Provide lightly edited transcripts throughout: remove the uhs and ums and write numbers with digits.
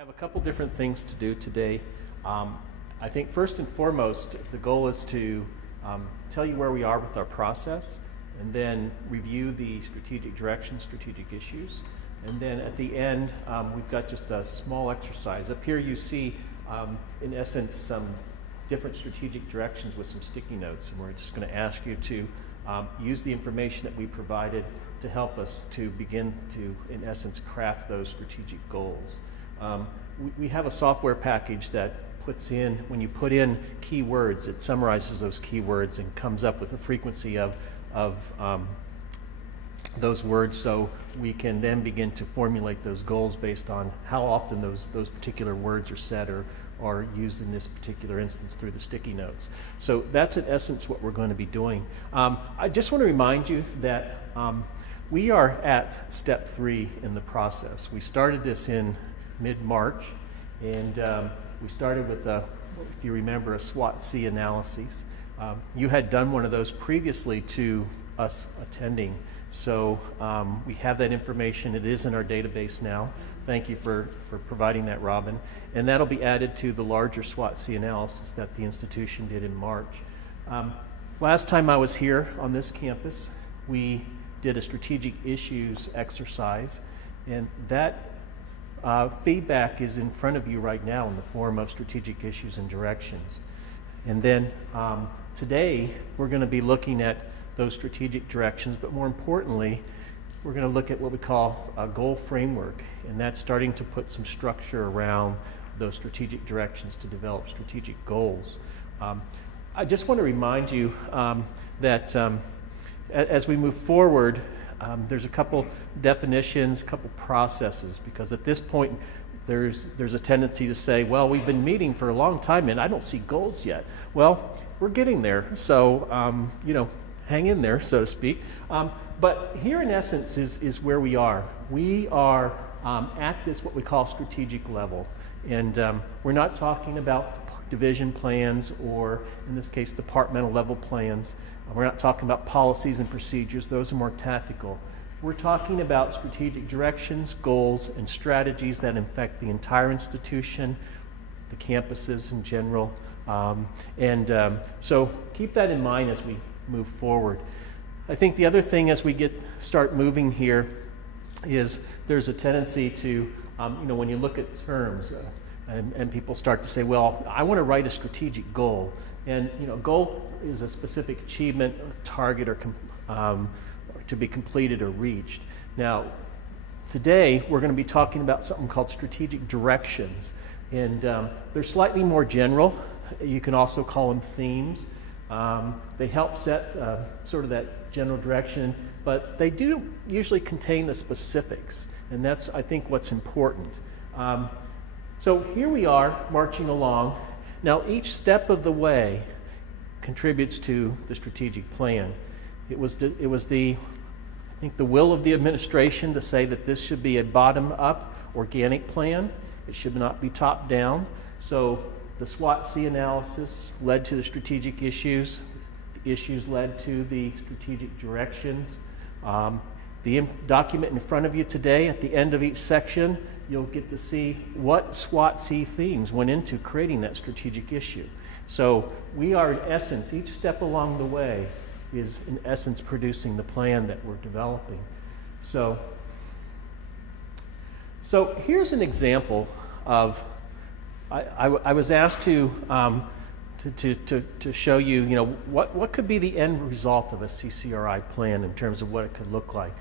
have a couple different things to do today. I think first and foremost, the goal is to tell you where we are with our process, and then review the strategic direction, strategic issues. And then at the end, we've got just a small exercise. Up here you see, in essence, some different strategic directions with some sticky notes, and we're just going to ask you to use the information that we provided to help us to begin to, in essence, craft those strategic goals. We have a software package that puts in, when you put in keywords, it summarizes those keywords and comes up with a frequency of those words, so we can then begin to formulate those goals based on how often those particular words are said or used in this particular instance through the sticky notes. So that's in essence what we're going to be doing. I just want to remind you that we are at step 3 in the process. We started this in mid-March, and we started with, if you remember, a SWOT-C analysis. You had done one of those previously to us attending, so we have that information. It is in our database now. Thank you for providing that, Robin. And that'll be added to the larger SWOT-C analysis that the institution did in March. Last time I was here on this campus, we did a strategic issues exercise, and that feedback is in front of you right now in the form of strategic issues and directions. And then today we're going to be looking at those strategic directions, but more importantly, we're going to look at what we call a goal framework, and that's starting to put some structure around those strategic directions to develop strategic goals. I just want to remind you that as we move forward, there's a couple definitions, a couple processes, because at this point there's a tendency to say, well, we've been meeting for a long time and I don't see goals yet. Well, we're getting there, so you know, hang in there, so to speak. But here in essence is where we are. We are at this what we call strategic level, and we're not talking about division plans or, in this case, departmental level plans. We're not talking about policies and procedures. Those are more tactical. We're talking about strategic directions, goals, and strategies that affect the entire institution, the campuses in general. So keep that in mind as we move forward. I think the other thing as we start moving here is there's a tendency to, you know, when you look at terms, and people start to say, well, I want to write a strategic goal. And you know, goal is a specific achievement, target, or to be completed or reached. Now, today we're going to be talking about something called strategic directions, and they're slightly more general. You can also call them themes. They help set sort of that general direction, but they do usually contain the specifics, and that's, I think, what's important. So here we are marching along. Now, each step of the way contributes to the strategic plan. It was the I think the will of the administration to say that this should be a bottom-up organic plan. It should not be top-down. So the SWOT-C analysis led to the strategic issues. The issues led to the strategic directions. The document in front of you today, at the end of each section, you'll get to see what SWOT-C themes went into creating that strategic issue. So we are, in essence, each step along the way is, in essence, producing the plan that we're developing. So here's an example of, I was asked to show you, you know, what could be the end result of a CCRI plan in terms of what it could look like.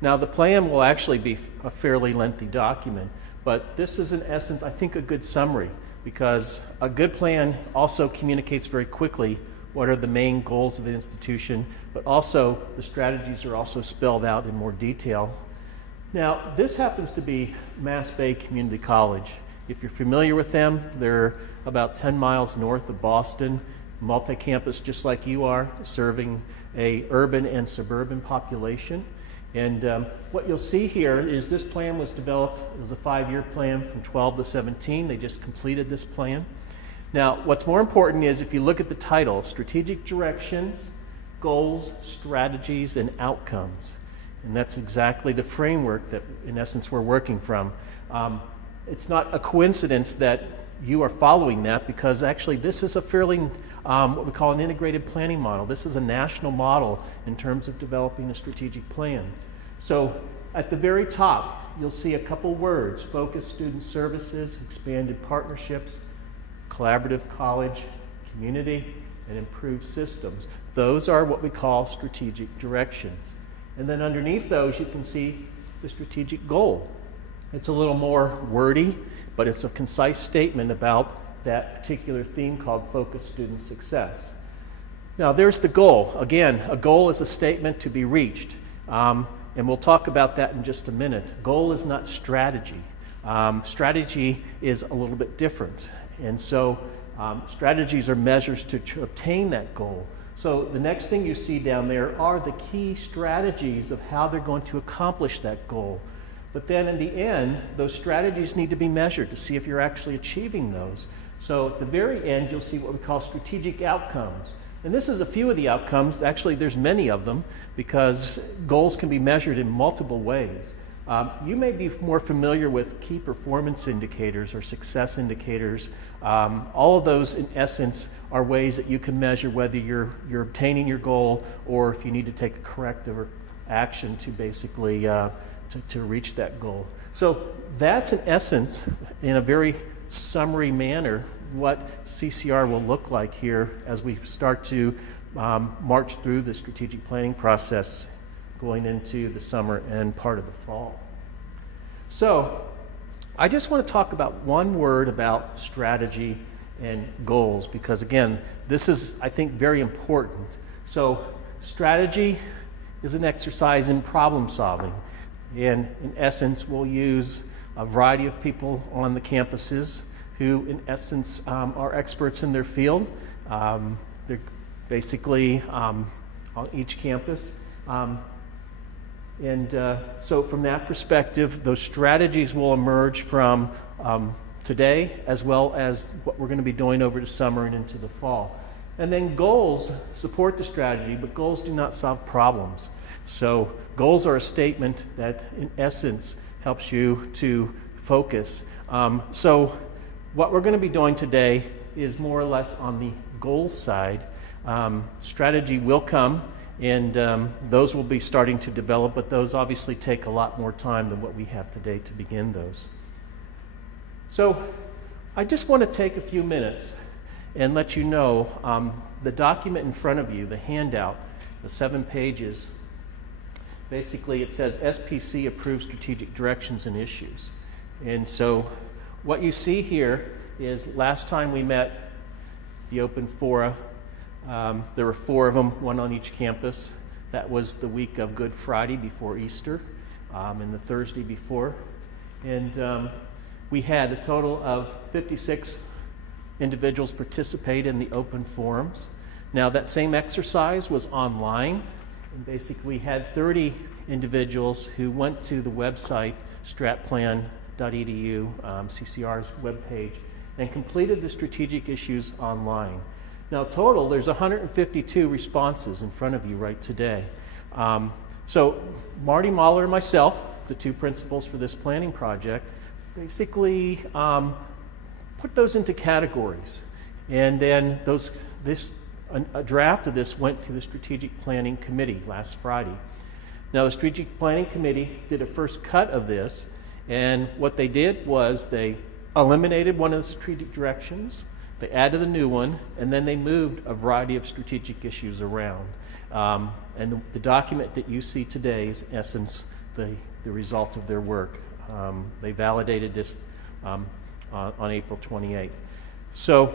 Now, the plan will actually be a fairly lengthy document, but this is, in essence, I think, a good summary, because a good plan also communicates very quickly what are the main goals of the institution, but also the strategies are also spelled out in more detail. Now, this happens to be Mass Bay Community College. If you're familiar with them, they're about 10 miles north of Boston, multi-campus just like you are, serving a urban and suburban population. And what you'll see here is this plan was developed, it was a 5-year plan from 12 to 17. They just completed this plan. Now, what's more important is if you look at the title, Strategic Directions, Goals, Strategies, and Outcomes. And that's exactly the framework that, in essence, we're working from. it's not a coincidence that you are following that, because actually this is a fairly, what we call an integrated planning model. This is a national model in terms of developing a strategic plan. So at the very top, you'll see a couple words: focused student services, expanded partnerships, collaborative college, community, and improved systems. Those are what we call strategic directions. And then underneath those, you can see the strategic goal. It's a little more wordy, but it's a concise statement about that particular theme called focused student success. Now there's the goal. Again, a goal is a statement to be reached. And we'll talk about that in just a minute. Goal is not strategy. Strategy is a little bit different. And so strategies are measures to obtain that goal. So the next thing you see down there are the key strategies of how they're going to accomplish that goal. But then in the end, those strategies need to be measured to see if you're actually achieving those. So at the very end, you'll see what we call strategic outcomes. And this is a few of the outcomes. Actually, there's many of them, because goals can be measured in multiple ways. You may be more familiar with key performance indicators or success indicators. All of those, in essence, are ways that you can measure whether you're obtaining your goal, or if you need to take a corrective action to basically to reach that goal. So that's, in essence, in a very summary manner, what CCR will look like here as we start to march through the strategic planning process going into the summer and part of the fall. So I just want to talk about one word about strategy and goals, because again, this is, I think, very important. So strategy is an exercise in problem solving. And in essence, we'll use a variety of people on the campuses who, in essence, are experts in their field. They're basically on each campus. So from that perspective, those strategies will emerge from today, as well as what we're going to be doing over the summer and into the fall. And then goals support the strategy, but goals do not solve problems. So goals are a statement that, in essence, helps you to focus. So what we're going to be doing today is more or less on the goals side. Strategy will come, and those will be starting to develop, but those obviously take a lot more time than what we have today to begin those. So I just want to take a few minutes and let you know the document in front of you, the handout, the 7 pages, basically it says SPC approves strategic directions and issues. And so what you see here is last time we met, the open fora, there were 4 of them, 1 on each campus. That was the week of Good Friday before Easter, and the Thursday before. And we had a total of 56 individuals participate in the open forums. Now that same exercise was online, and basically we had 30 individuals who went to the website stratplan.edu, CCR's webpage, and completed the strategic issues online. Now total, there's 152 responses in front of you right today. So Marty Mahler and myself, the 2 principals for this planning project, basically put those into categories. And then a draft of this went to the Strategic Planning Committee last Friday. Now the Strategic Planning Committee did a first cut of this, and what they did was they eliminated one of the strategic directions, they added a new one, and then they moved a variety of strategic issues around. And the document that you see today is, in essence, the result of their work. They validated this on April 28th. So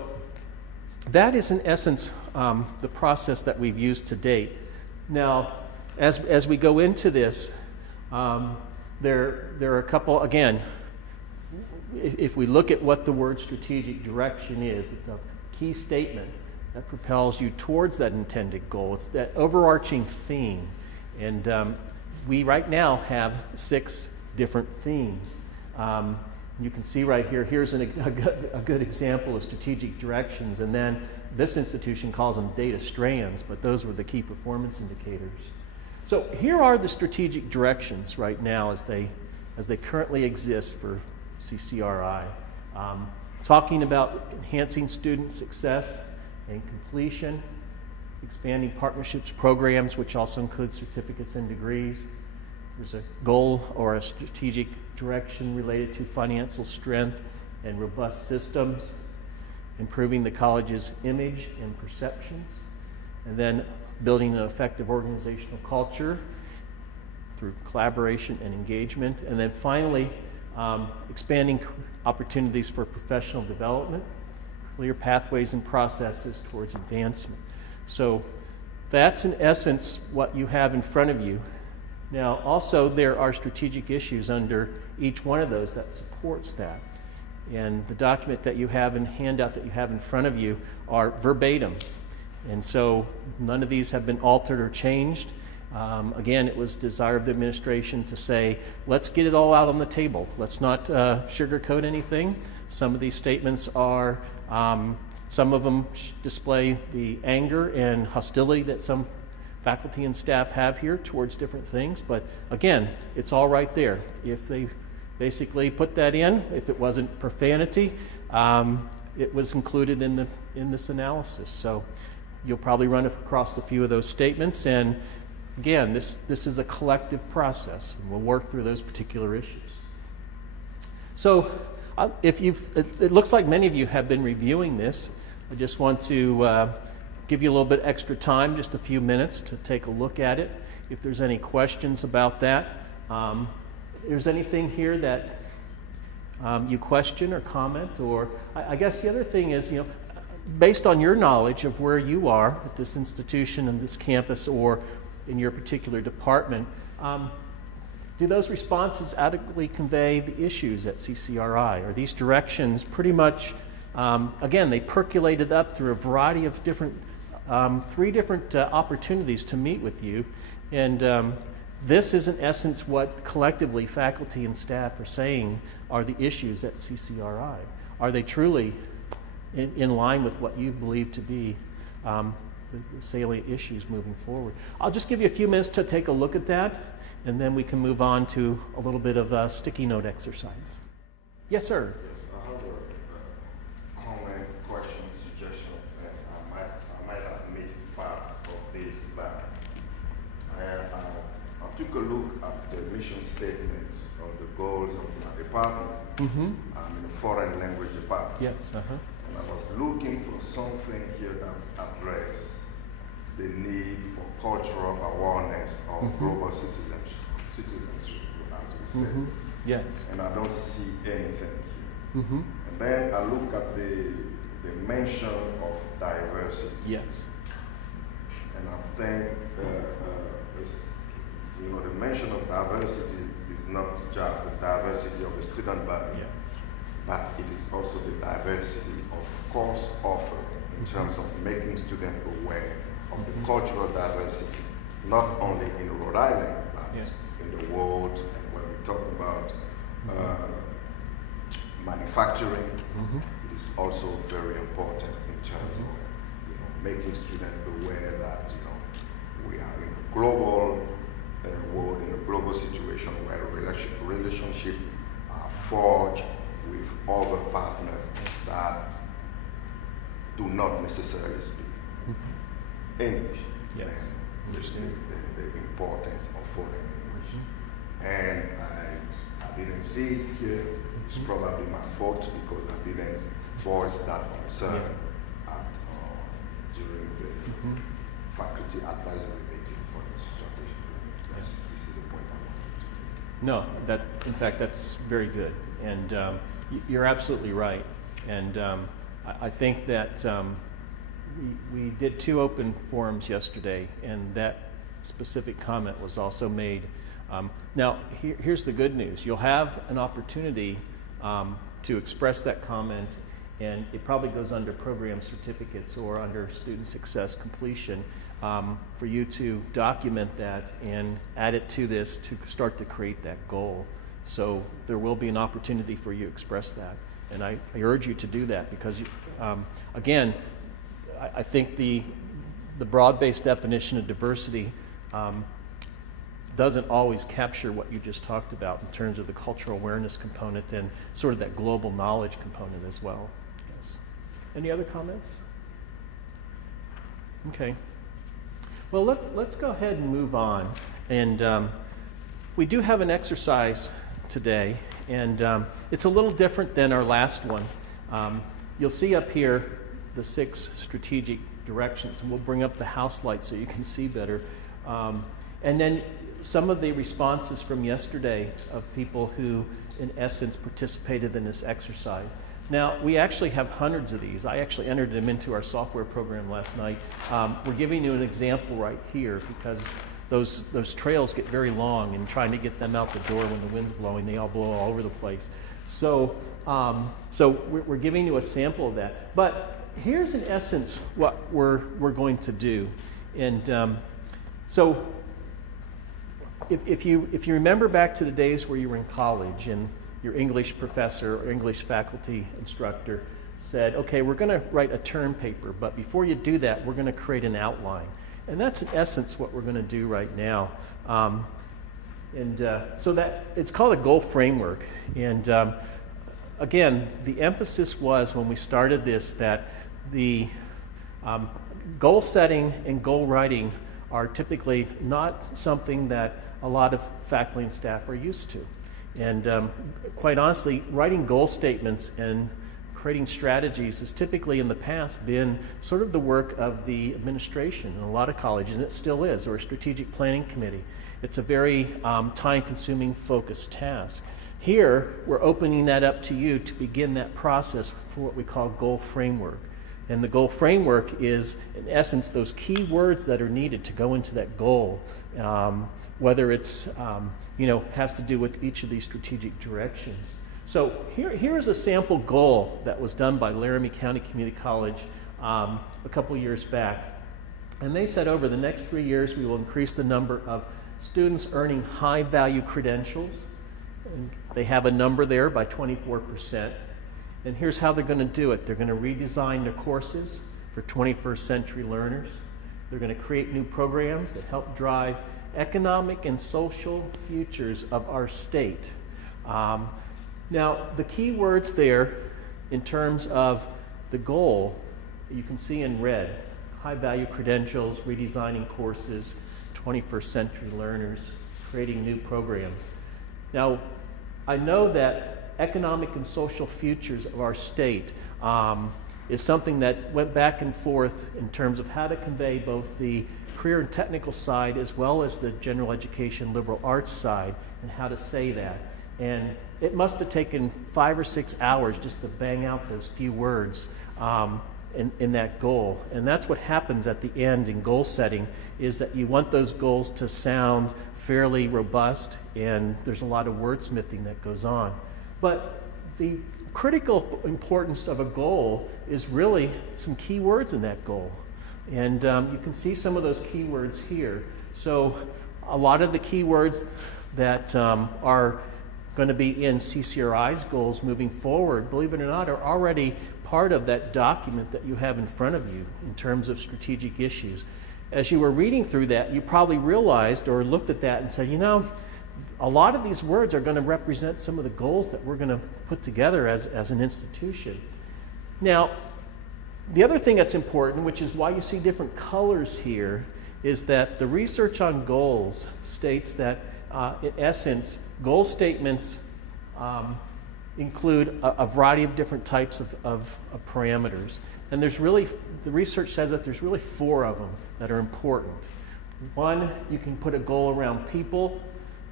that is, in essence, the process that we've used to date. Now, as we go into this, there are a couple, again, if we look at what the word strategic direction is, it's a key statement that propels you towards that intended goal. It's that overarching theme. And we right now have 6 different themes. You can see right here, here's a good example of strategic directions, and then this institution calls them data strands, but those were the key performance indicators. So here are the strategic directions right now as they currently exist for CCRI. Talking about enhancing student success and completion, expanding partnerships programs, which also include certificates and degrees. There's a goal or a strategic direction related to financial strength and robust systems, improving the college's image and perceptions, and then building an effective organizational culture through collaboration and engagement, and then finally expanding opportunities for professional development, clear pathways and processes towards advancement. So that's in essence what you have in front of you. Now also there are strategic issues under each one of those that supports that. And the document that you have and handout that you have in front of you are verbatim. And so none of these have been altered or changed. Again, it was desire of the administration to say, let's get it all out on the table. Let's not sugarcoat anything. Some of these statements are, some of them display the anger and hostility that some faculty and staff have here towards different things. But again, it's all right there. If they basically put that in, if it wasn't profanity, it was included in this analysis. So you'll probably run across a few of those statements, and again, this is a collective process, and we'll work through those particular issues. So it looks like many of you have been reviewing this. I just want to give you a little bit extra time, just a few minutes to take a look at it. If there's any questions about that, if there's anything here that you question or comment, or I guess the other thing is, based on your knowledge of where you are at this institution and this campus or in your particular department, do those responses adequately convey the issues at CCRI? Are these directions pretty much, again, they percolated up through a variety of different, 3 different opportunities to meet with you, and this is in essence what collectively faculty and staff are saying are the issues at CCRI. Are they truly in line with what you believe to be the salient issues moving forward? I'll just give you a few minutes to take a look at that, and then we can move on to a little bit of a sticky note exercise. Yes, sir. Yes, I have a comment, question, suggestions, and I might have missed part of this, but I took a look at the mission statements of the goals of my department. I'm in the foreign language department. Yes. And I was looking for something here that addresses the need for cultural awareness of global citizenship, as we said. Yes. And I don't see anything here. And then I look at the mention of diversity. Yes. And I think the mention of diversity is not just the diversity of the student body, but it is also the diversity of course offered in terms of making students aware of the cultural diversity, not only in Rhode Island, but in the world. And when we talk about manufacturing, it is also very important in terms of making students aware that we are in a global world, in a global situation where relationships are forged with other partners that do not necessarily speak English. Yes. Understand the importance of foreign language. And I didn't see it here. It's probably my fault because I didn't voice that concern during the faculty advisory meeting for the strategic plan. This is the point I wanted to make. No, in fact, that's very good. And you're absolutely right. And I think that we did 2 open forums yesterday, and that specific comment was also made. Now, here's the good news. You'll have an opportunity to express that comment, and it probably goes under program certificates or under student success completion for you to document that and add it to this to start to create that goal. So there will be an opportunity for you to express that. And I urge you to do that because, again, I think the broad-based definition of diversity doesn't always capture what you just talked about in terms of the cultural awareness component and sort of that global knowledge component as well. Yes. Any other comments? Okay. Well, let's go ahead and move on. And we do have an exercise today, and it's a little different than our last one. You'll see up here the 6 strategic directions, and we'll bring up the house light so you can see better. And then some of the responses from yesterday of people who, in essence, participated in this exercise. Now, we actually have hundreds of these. I actually entered them into our software program last night. We're giving you an example right here because those trails get very long, and trying to get them out the door when the wind's blowing, they all blow all over the place. So we're giving you a sample of that. But here's in essence what we're going to do. And so if you remember back to the days where you were in college and your English professor or English faculty instructor said, okay, we're going to write a term paper, but before you do that, we're going to create an outline. And that's in essence what we're going to do right now. So that it's called a goal framework. And again, the emphasis was when we started this that the goal setting and goal writing are typically not something that a lot of faculty and staff are used to. And quite honestly, writing goal statements and creating strategies has typically in the past been sort of the work of the administration in a lot of colleges, and it still is, or a strategic planning committee. It's a very time-consuming, focused task. Here, we're opening that up to you to begin that process for what we call goal framework. And the goal framework is, in essence, those key words that are needed to go into that goal, whether it's, has to do with each of these strategic directions. So here is a sample goal that was done by Laramie County Community College a couple years back. And they said over the next 3 years, we will increase the number of students earning high-value credentials. And they have a number there by 24%. And here's how they're going to do it. They're going to redesign their courses for 21st century learners. They're going to create new programs that help drive economic and social futures of our state. Now, the key words there in terms of the goal, you can see in red: high-value credentials, redesigning courses, 21st century learners, creating new programs. Now, I know that economic and social futures of our state is something that went back and forth in terms of how to convey both the career and technical side as well as the general education liberal arts side, and how to say that. And it must have taken 5 or 6 hours just to bang out those few words in that goal. And that's what happens at the end in goal setting, is that you want those goals to sound fairly robust, and there's a lot of wordsmithing that goes on. But the critical importance of a goal is really some key words in that goal. And you can see some of those key words here. So a lot of the key words that are going to be in CCRI's goals moving forward, believe it or not, are already part of that document that you have in front of you in terms of strategic issues. As you were reading through that, you probably realized or looked at that and said, a lot of these words are going to represent some of the goals that we're going to put together as an institution. Now, the other thing that's important, which is why you see different colors here, is that the research on goals states that, in essence, goal statements include a variety of different types of parameters. And the research says that there's really 4 of them that are important. One, you can put a goal around people,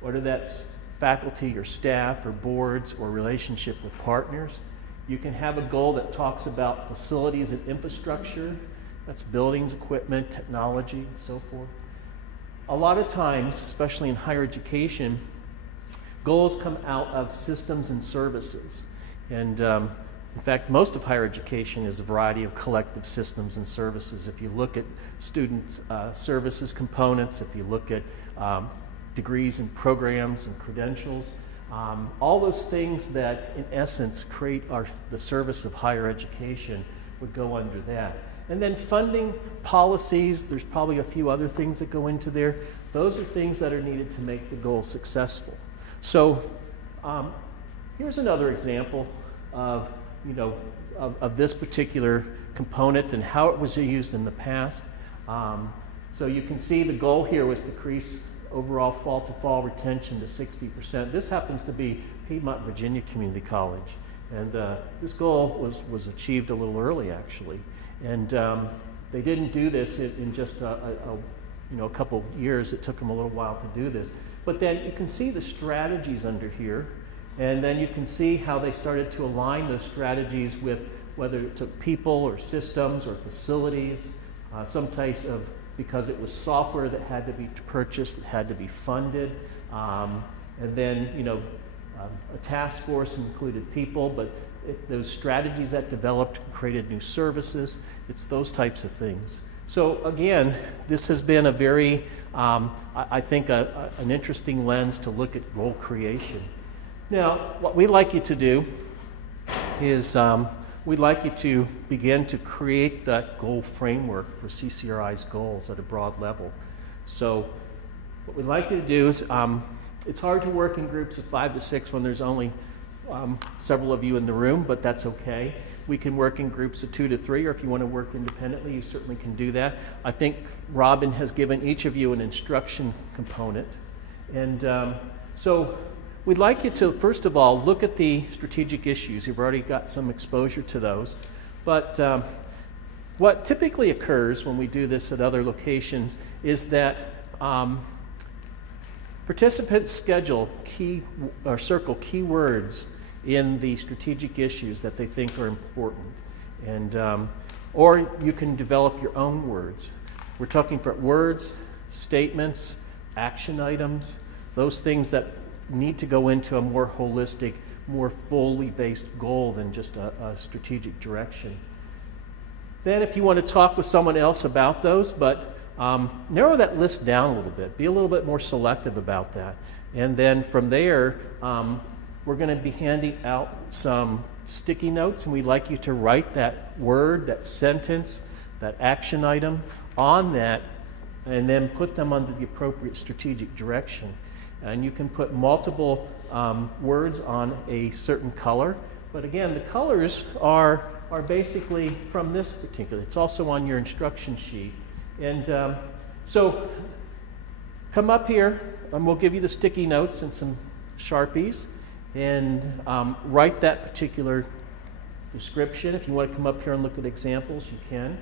whether that's faculty or staff or boards or relationship with partners. You can have a goal that talks about facilities and infrastructure. That's buildings, equipment, technology, and so forth. A lot of times, especially in higher education, goals come out of systems and services. And in fact, most of higher education is a variety of collective systems and services. If you look at student services components, if you look at degrees and programs and credentials, all those things that in essence create the service of higher education would go under that. And then funding, policies, there's probably a few other things that go into there. Those are things that are needed to make the goal successful. So here's another example of, of this particular component and how it was used in the past. So you can see the goal here was to increase overall fall-to-fall retention to 60%. This happens to be Piedmont, Virginia Community College. And this goal was achieved a little early, actually. And they didn't do this in just a couple years. It took them a little while to do this. But then you can see the strategies under here. And then you can see how they started to align those strategies with whether it took people or systems or facilities, some types of, because it was software that had to be purchased, that had to be funded. And then, a task force included people, but those strategies that developed created new services. It's those types of things. So again, this has been a very, I think, an interesting lens to look at goal creation. Now, what we'd like you to do is we'd like you to begin to create that goal framework for CCRI's goals at a broad level. So what we'd like you to do is, it's hard to work in groups of 5 to 6 when there's only several of you in the room, but that's okay. We can work in groups of 2 to 3, or if you want to work independently, you certainly can do that. I think Robin has given each of you an instruction component. And so we'd like you to, first of all, look at the strategic issues. You've already got some exposure to those. But what typically occurs when we do this at other locations is that participants schedule circle key words in the strategic issues that they think are important. And, or you can develop your own words. We're talking for words, statements, action items, those things that need to go into a more holistic, more fully based goal than just a strategic direction. Then if you want to talk with someone else about those, but narrow that list down a little bit. Be a little bit more selective about that. And then from there, we're going to be handing out some sticky notes, and we'd like you to write that word, that sentence, that action item on that, and then put them under the appropriate strategic direction. And you can put multiple words on a certain color. But again, the colors are basically from this particular. It's also on your instruction sheet. And so come up here, and we'll give you the sticky notes and some Sharpies, and write that particular description. If you want to come up here and look at examples, you can.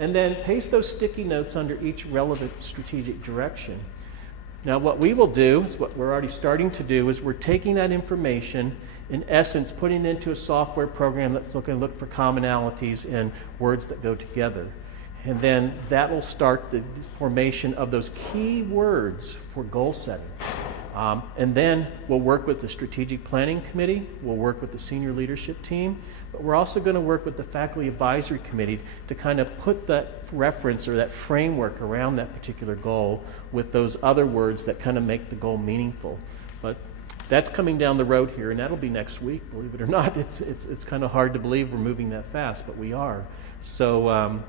And then paste those sticky notes under each relevant strategic direction. Now what we will do, is what we're already starting to do, is we're taking that information, in essence, putting it into a software program that's going to look for commonalities and words that go together. And then that will start the formation of those key words for goal setting. And then we'll work with the strategic planning committee, we'll work with the senior leadership team, but we're also going to work with the faculty advisory committee to kind of put that reference or that framework around that particular goal with those other words that kind of make the goal meaningful. But that's coming down the road here, and that'll be next week, believe it or not. It's kind of hard to believe we're moving that fast, but we are. So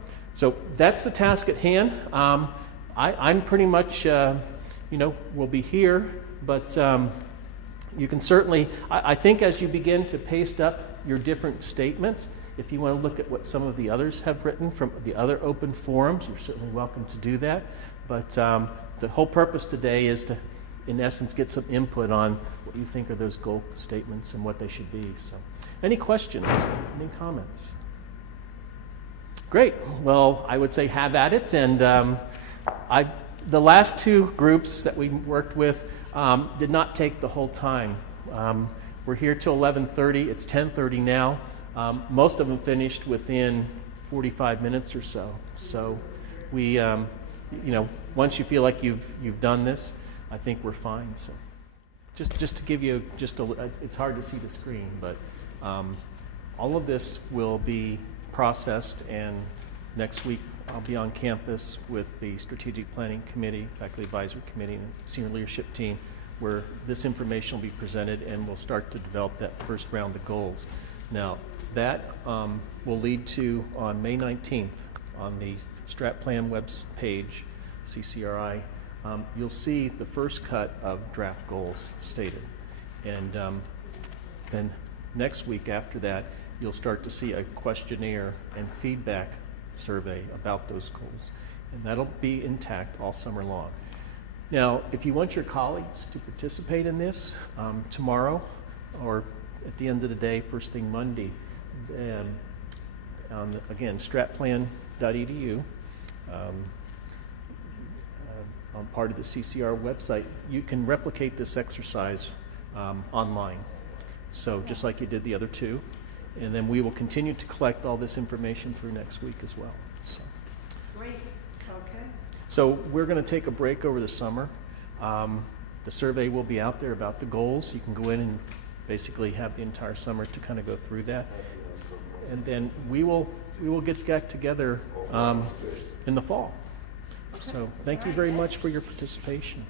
that's the task at hand. I'm pretty much, we'll be here, but you can certainly, I think as you begin to paste up your different statements, if you want to look at what some of the others have written from the other open forums, you're certainly welcome to do that. But the whole purpose today is to, in essence, get some input on what you think are those goal statements and what they should be. So, any questions? Any comments? Great. Well, I would say have at it. And the last two groups that we worked with did not take the whole time. We're here till 11:30. It's 10:30 now. Most of them finished within 45 minutes or so. So we, once you feel like you've done this, I think we're fine. So just to give you it's hard to see the screen, but all of this will be processed, and next week I'll be on campus with the Strategic Planning Committee, Faculty Advisory Committee, and Senior Leadership Team, where this information will be presented, and we'll start to develop that first round of goals. Now, that will lead to, on May 19th, on the strat plan webs page, CCRI, you'll see the first cut of draft goals stated. And then next week after that, you'll start to see a questionnaire and feedback survey about those goals. And that'll be intact all summer long. Now, if you want your colleagues to participate in this tomorrow or at the end of the day, first thing Monday, again, stratplan.edu, on part of the CCR website, you can replicate this exercise online. So just like you did the other two. And then we will continue to collect all this information through next week as well. So. Great, okay. So we're going to take a break over the summer. The survey will be out there about the goals. You can go in and basically have the entire summer to kind of go through that. And then we will get back together in the fall. So thank you very much for your participation.